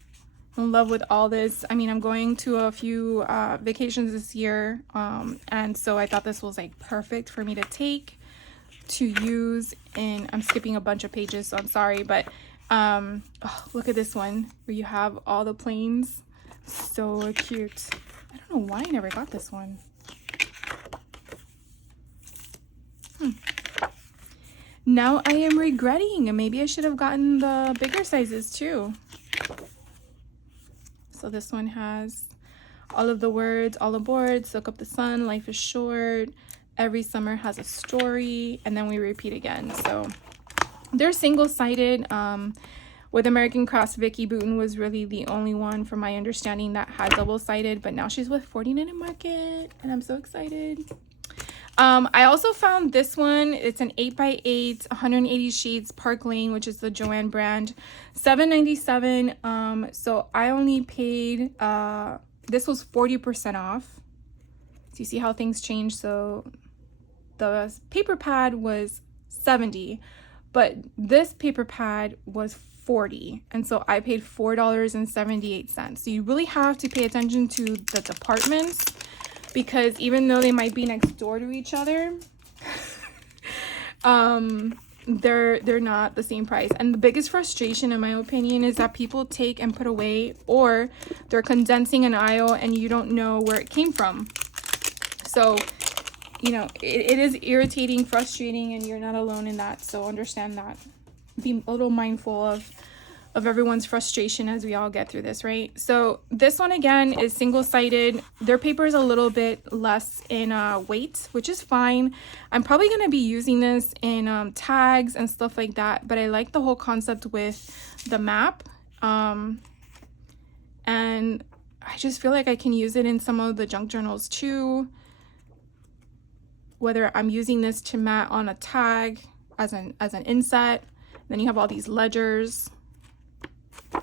with all this. I mean, I'm going to a few vacations this year. And so I thought this was like perfect for me to take to use in, I'm skipping a bunch of pages, so I'm sorry, but oh, look at this one where you have all the planes. So cute. I don't know why I never got this one. Now I am regretting, and maybe I should have gotten the bigger sizes too. So this one has all of the words, all aboard, soak up the sun, life is short, every summer has a story, and then we repeat again. So they're single-sided. With American Crafts, Vicky Booten was really the only one, from my understanding, that had double-sided, but now she's with 49 Market, and I'm so excited. I also found this one. It's an 8x8, 180 sheets, Park Lane, which is the Joann brand, $7.97. So I only paid, this was 40% off. So you see how things change. So the paper pad was 70, but this paper pad was 40, and so I paid $4.78. So you really have to pay attention to the departments, because even though they might be next door to each other, they're not the same price. And the biggest frustration, in my opinion, is that people take and put away, or they're condensing an aisle and you don't know where it came from. So you know, it is irritating, frustrating, and you're not alone in that. So understand that. Be a little mindful of everyone's frustration as we all get through this, right? So this one again is single-sided. Their paper is a little bit less in weight, which is fine. I'm probably going to be using this in tags and stuff like that, but I like the whole concept with the map. And I just feel like I can use it in some of the junk journals too. Whether I'm using this to mat on a tag as an inset. Then you have all these ledgers. I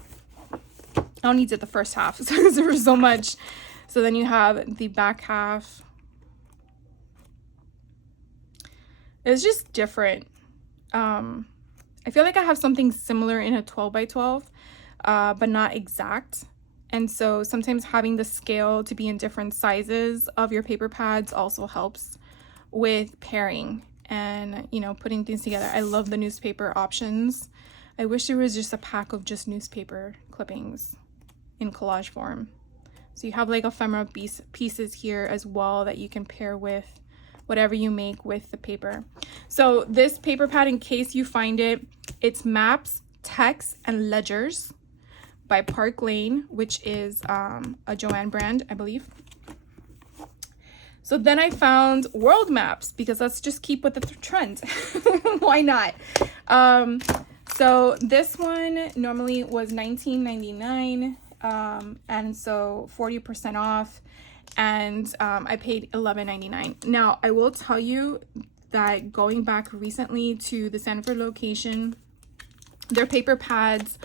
only did the first half because there was so much. So then you have the back half. It's just different. I feel like I have something similar in a 12x12, but not exact. And so sometimes having the scale to be in different sizes of your paper pads also helps with pairing and, you know, putting things together. I love the newspaper options. I wish there was just a pack of just newspaper clippings in collage form. So you have like ephemera pieces here as well that you can pair with whatever you make with the paper. So this paper pad, in case you find it, it's Maps, Text, and Ledgers by Park Lane, which is a Joann brand, I believe. So then I found world maps, because let's just keep with the trend. Why not? So this one normally was $19.99, and so 40% off, and I paid $11.99. Now, I will tell you that going back recently to the Sanford location, their paper pads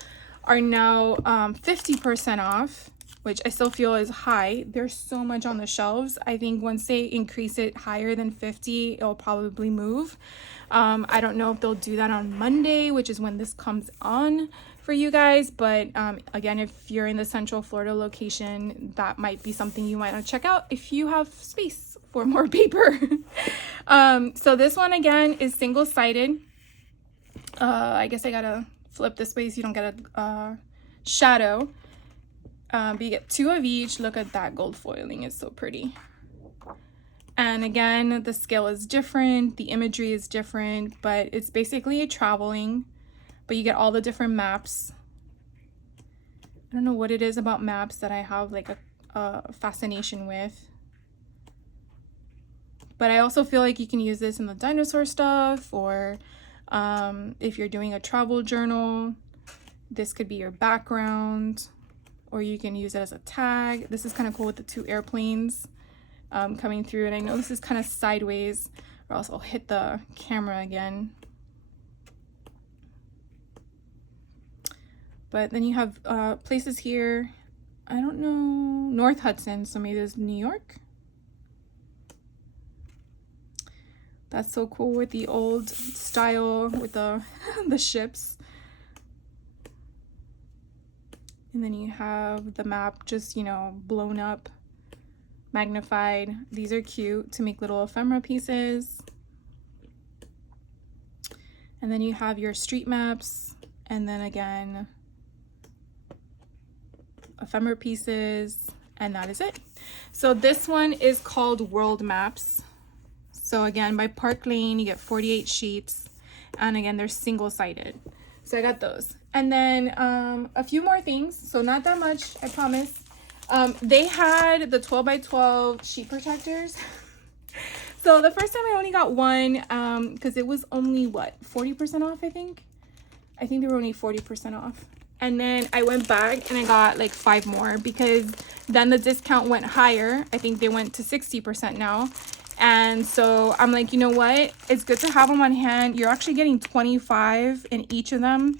are now 50% off, which I still feel is high. There's so much on the shelves. I think once they increase it higher than 50, it'll probably move. I don't know if they'll do that on Monday, which is when this comes on for you guys. But again, if you're in the Central Florida location, that might be something you might want to check out if you have space for more paper. So this one again is single-sided. I guess I gotta flip this way so you don't get a shadow. But you get 2 of each. Look at that gold foiling, it's so pretty. And again, the scale is different, the imagery is different, but it's basically a traveling, but you get all the different maps. I don't know what it is about maps that I have like a fascination with. But I also feel like you can use this in the dinosaur stuff, or if you're doing a travel journal, this could be your background. Or you can use it as a tag. This is kind of cool with the 2 airplanes coming through. And I know this is kind of sideways, or else I'll hit the camera again. But then you have places here. I don't know, North Hudson, so maybe there's New York. That's so cool with the old style with the the ships. And then you have the map just, you know, blown up, magnified. These are cute to make little ephemera pieces. And then you have your street maps, and then again, ephemera pieces, and that is it. So this one is called World Maps. So again, by Park Lane, you get 48 sheets, and again, they're single-sided. So I got those. And then a few more things, so not that much, I promise. They had the 12x12 sheet protectors. So the first time I only got one, because it was only, what, 40% off, I think? I think they were only 40% off. And then I went back and I got like 5 more, because then the discount went higher. I think they went to 60% now. And so I'm like, you know what? It's good to have them on hand. You're actually getting 25 in each of them.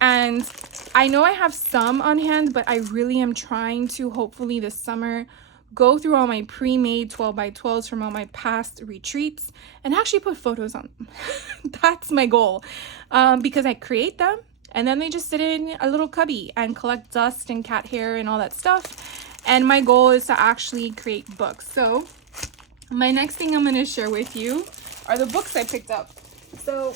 And I know I have some on hand, but I really am trying to, hopefully this summer, go through all my pre-made 12x12s from all my past retreats and actually put photos on them. That's my goal, because I create them and then they just sit in a little cubby and collect dust and cat hair and all that stuff. And my goal is to actually create books. So my next thing I'm going to share with you are the books I picked up. So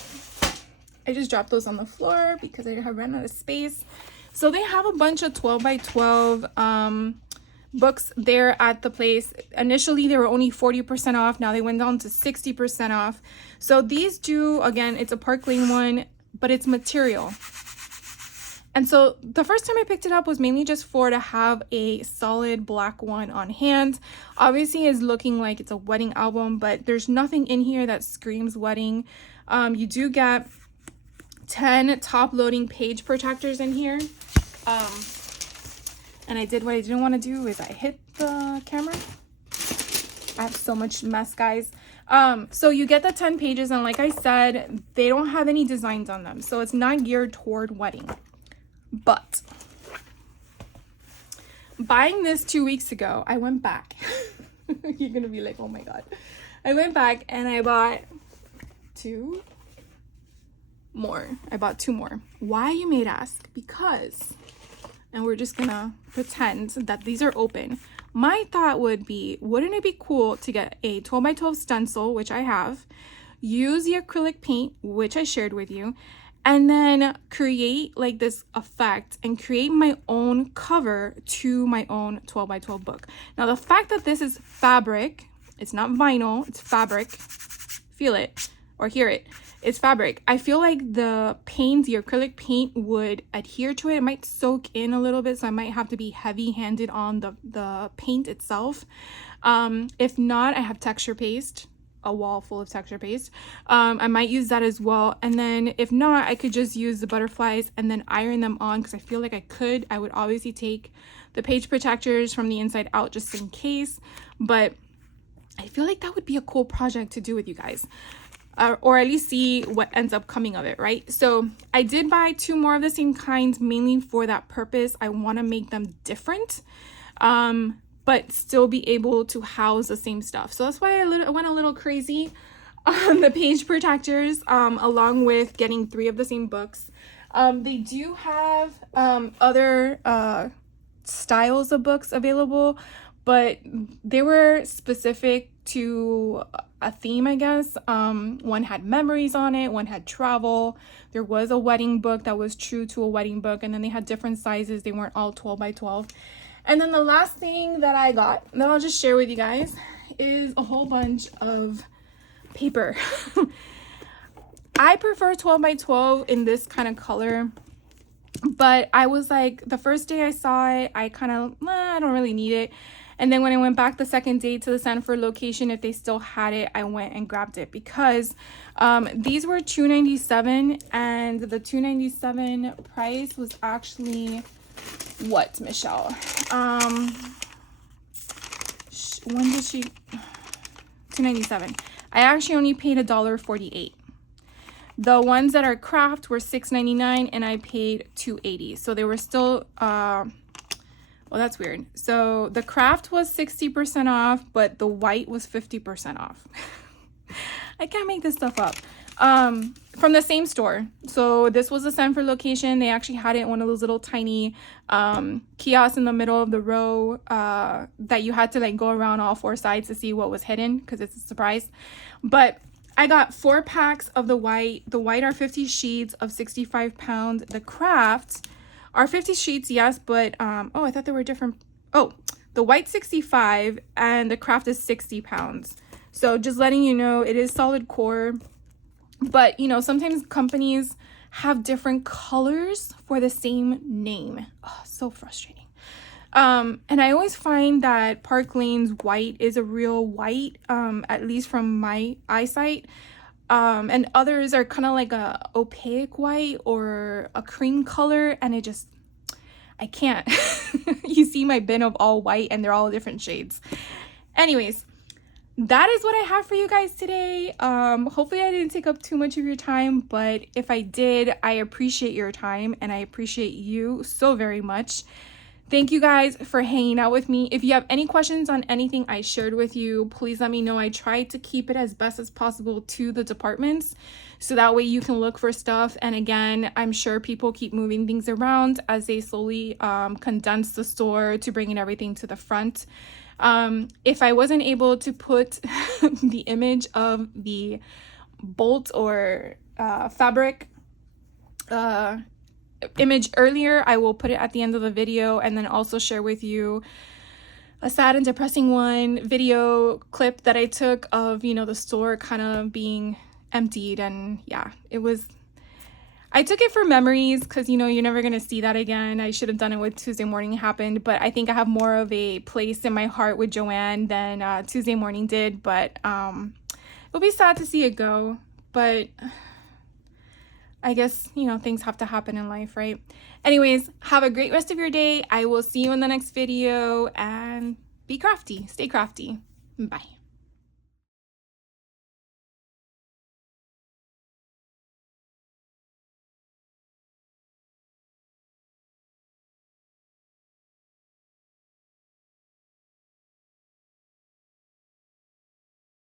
I just dropped those on the floor because I have run out of space. So they have a bunch of 12x12 books there at the place. Initially they were only 40% off. Now they went down to 60% off. So these do, again, it's a Park Lane one, but it's material. And so the first time I picked it up was mainly just to have a solid black one on hand. Obviously it's looking like it's a wedding album, but there's nothing in here that screams wedding. You do get 10 top loading page protectors in here. And I did what I didn't want to do is I hit the camera. I have so much mess, guys. So you get the 10 pages, and like I said, they don't have any designs on them. So it's not geared toward wedding. But buying this 2 weeks ago, I went back. You're gonna be like, oh my god. I went back and I bought two more. I bought two more. Why, you may ask? Because, and we're just gonna pretend that these are open. My thought would be, wouldn't it be cool to get a 12x12 stencil, which I have, use the acrylic paint, which I shared with you, and then create like this effect and create my own cover to my own 12x12 book. Now the fact that this is fabric, it's not vinyl, it's fabric, feel it or hear it, it's fabric. I feel like the paint, the acrylic paint would adhere to it. It might soak in a little bit, so I might have to be heavy handed on the paint itself. If not, I have texture paste, a wall full of texture paste. I might use that as well. And then if not, I could just use the butterflies and then iron them on, because I feel like I would obviously take the page protectors from the inside out just in case, but I feel like that would be a cool project to do with you guys. Or at least see what ends up coming of it, right? So I did buy two more of the same kinds, mainly for that purpose. I want to make them different, but still be able to house the same stuff. So that's why I went a little crazy on the page protectors, along with getting 3 of the same books. They do have other styles of books available, but they were specific to a theme, I guess. One had memories on it, one had travel. There was a wedding book that was true to a wedding book, and then they had different sizes. They weren't all 12x12. And then the last thing that I got that I'll just share with you guys is a whole bunch of paper. I prefer 12x12 in this kind of color, but I was like, the first day I saw it, I kind of, I don't really need it. And then when I went back the second day to the Sanford location, if they still had it, I went and grabbed it, because these were $2.97, and the $2.97 price was actually what, Michelle? When did she? $2.97. I actually only paid $1.48. The ones that are craft were $6.99, and I paid $2.80. So they were still well, that's weird. So the craft was 60% off, but the white was 50% off. I can't make this stuff up. From the same store. So this was the Sanford location. They actually had it in one of those little tiny kiosks in the middle of the row that you had to like go around all 4 sides to see what was hidden, because it's a surprise. But I got 4 packs of the white. The white are 50 sheets of 65 pounds. The craft are 50 sheets, yes, but oh, I thought they were different. Oh, the white 65 and the craft is 60 pounds. So just letting you know, it is solid core, but you know, sometimes companies have different colors for the same name. Oh, so frustrating. And I always find that Park Lane's white is a real white, at least from my eyesight. And others are kind of like a opaque white or a cream color, and I can't. You see my bin of all white and they're all different shades. Anyways, that is what I have for you guys today. Hopefully I didn't take up too much of your time, but if I did, I appreciate your time and I appreciate you so very much. Thank you guys for hanging out with me. If you have any questions on anything I shared with you, please let me know. I tried to keep it as best as possible to the departments, so that way you can look for stuff. And again, I'm sure people keep moving things around as they slowly condense the store to bringing everything to the front. If I wasn't able to put the image of the bolt or fabric image earlier, I will put it at the end of the video, and then also share with you a sad and depressing video clip that I took of, you know, the store kind of being emptied. And yeah, I took it for memories because, you know, you're never going to see that again. I should have done it with Tuesday Morning Happened, but I think I have more of a place in my heart with Joann than Tuesday Morning did. But it'll be sad to see it go, but I guess, you know, things have to happen in life, right? Anyways, have a great rest of your day. I will see you in the next video, and be crafty. Stay crafty. Bye.